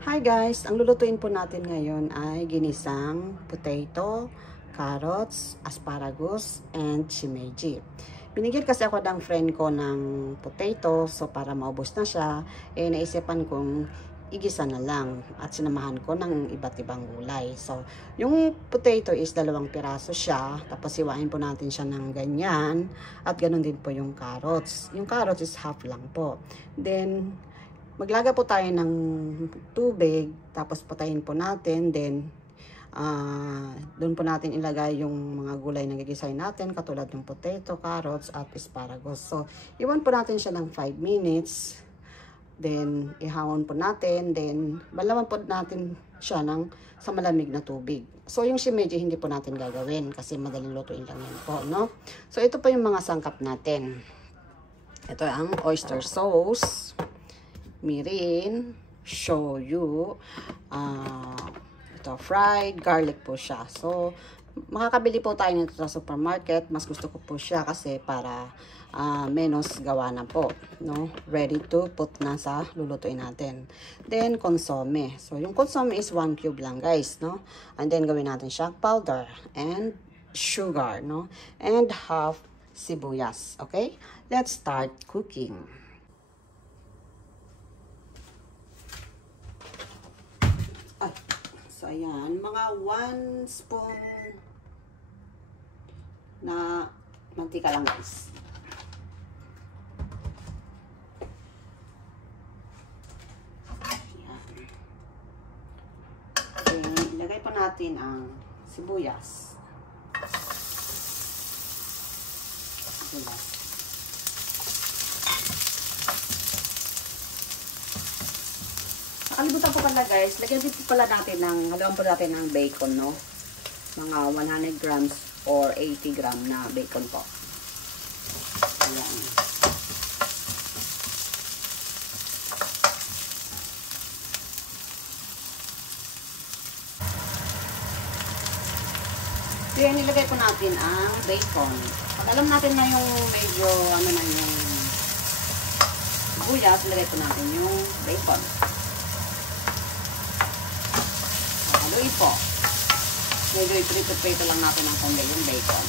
Hi guys! Ang lulutuin po natin ngayon ay ginisang potato, carrots, asparagus, and shimeji. Binigyan kasi ako ng friend ko ng potato, so para maubos na siya, naisipan kong igisa na lang at sinamahan ko ng iba't ibang gulay. So, yung potato is 2 piraso siya, tapos siwain po natin siya ng ganyan, at ganun din po yung carrots. Yung carrots is half lang po. Then, maglaga po tayo ng tubig, tapos patayin po natin, then doon po natin ilagay yung mga gulay na gigisay natin, katulad ng potato, carrots, at asparagus. So, iwan po natin siya ng 5 minutes, then ihawon po natin, then balawan po natin siya sa malamig na tubig. So, yung shimeji hindi po natin gagawin kasi madaling lutuin lang yan po, no? So, ito po yung mga sangkap natin. Ito ang oyster sauce, mirin, shoyu, ito fried garlic po siya. So, makakabili po tayo nito sa supermarket. Mas gusto ko po siya kasi para menos gawa na po, no? Ready to put na sa lulutuin natin. Then, consomme. So, yung consomme is 1 cube lang, guys, no? And then, gawin natin siya powder and sugar, no? And half sibuyas, okay? Let's start cooking. So, ayan, mga 1 spoon na mantika lang, guys. Ayan. Okay, ilagay po natin ang sibuyas. Nakalimutan po pala, guys, lagyan din po pala natin haluan po natin ng bacon, no? Mga 100 grams or 80 gram na bacon po. Ayan. Then, nilagay po natin ang bacon. Pag alam natin na yung medyo, na yung sibuyas, nilagay po natin yung bacon. Haluin po. Medyo iprito-prito lang natin ang konti yung bacon.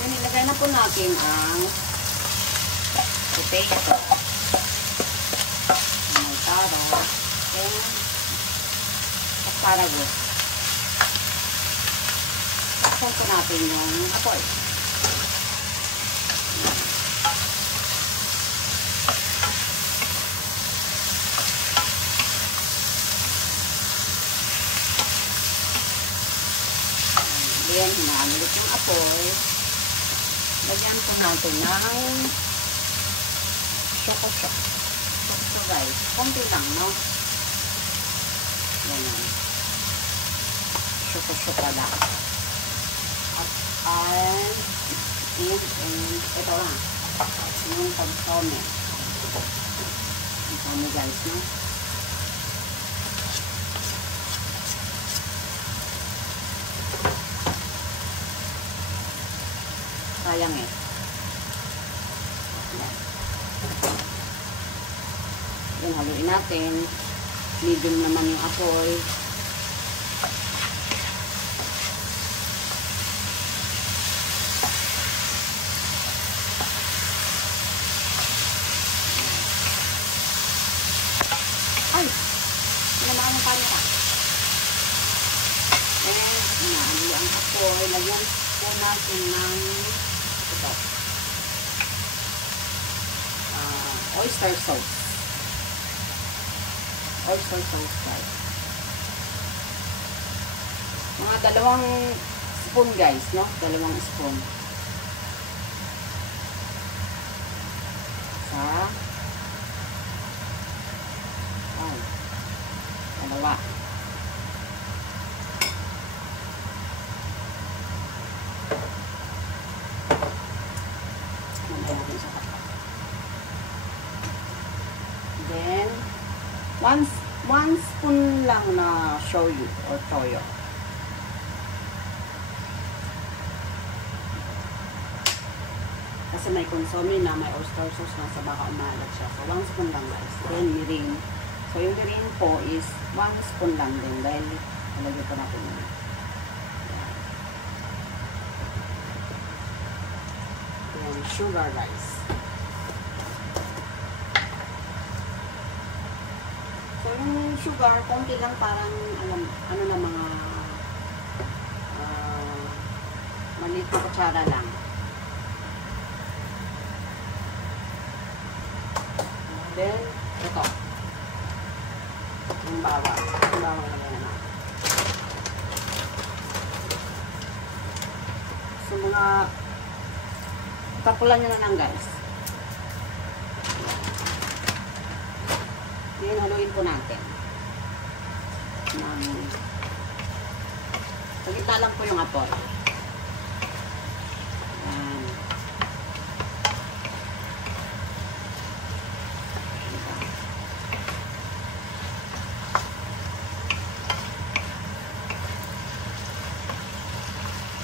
Then, ilagay na po natin ang potato. May carrot. And asparagus. Takpan po natin yung apoy. Then, hinaan ulit yung apoy. Lagyan po natin ng choco-choco. Choco, guys. Konti lang, no? Ganyan. Choco-choco lang. And ito lang. Yung consomme. Consomme, guys, no? Sayang eh. Yan, haluin natin. Medium naman yung apoy. Ay! Pinamaan yung camera. And, inaano ang apoy. Lagyan po natin ng ito. Oyster sauce. Oyster sauce, guys. Mga 2 spoon, guys, no? 2 spoon. Ay, 2. Then, 1 spoon lang na shoyu or toyo. Kasi may consomme na, may oyster sauce na, sa baka umalat siya. So, 1 spoon lang guys. Then, mirin. So, yung mirin po is 1 spoon lang din dahil nalagyan po natin yun. Then, sugar guys. So, yung sugar, konti lang parang, ano na mga maliit na kutsara lang. Then, ito. Yung bawang. Yung bawang na natin. So, mga tapulan nyo na lang guys. Ngayon, haluin po natin. Pagkita lang po yung apor. Ayan.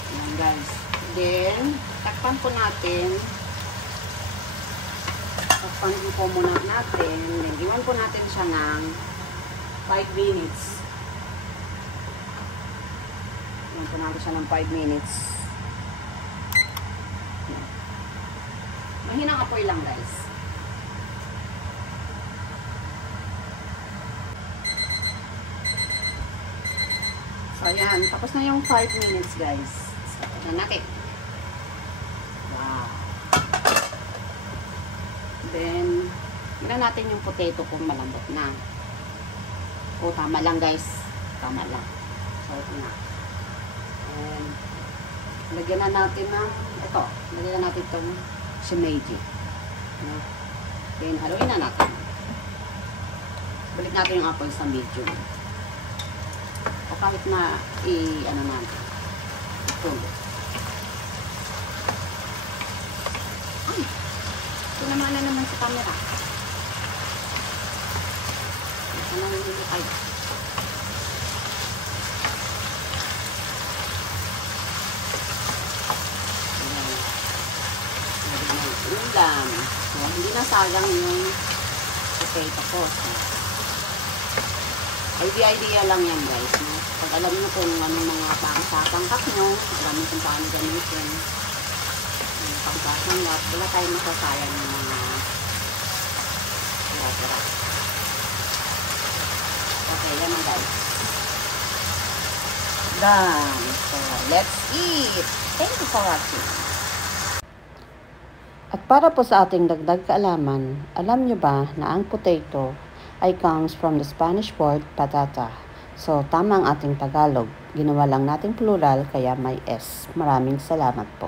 Ayan guys. Then, takpan po natin. Takpan po muna natin. Then, iwan po natin siya ng 5 minutes. Iwan po natin siya ng 5 minutes. Mahinang apoy lang guys. So, ayan. Tapos na yung 5 minutes guys. So, tignan natin. Wow. Then, tignan natin yung potato kung malambot na. O, tama lang guys. Tama lang. So, ito na. And, lagyan na natin ng, ito. Lagyan na natin itong shimeji. Then, haluin na natin. Balik natin yung apple sa medium. O kahit na, ano natin. Ito. Ay! Ito naman na naman sa camera. Ano yung dito tayo? Ulam. So, hindi na sayang yung potato ko. Idea lang yan guys. No? Pag alam nyo kung anong mga pangsasangkap nyo, alam nyo kung paano gamitin yung pangsasangkap, wala tayong masasayang ng mga tira-tira. Okay, yan na guys. Done. So, let's eat. Thank you for watching. At para po sa ating dagdag kaalaman, alam nyo ba na ang potato ay comes from the Spanish word patata. So, tama ang ating Tagalog. Ginawa lang natin plural kaya may S. Maraming salamat po.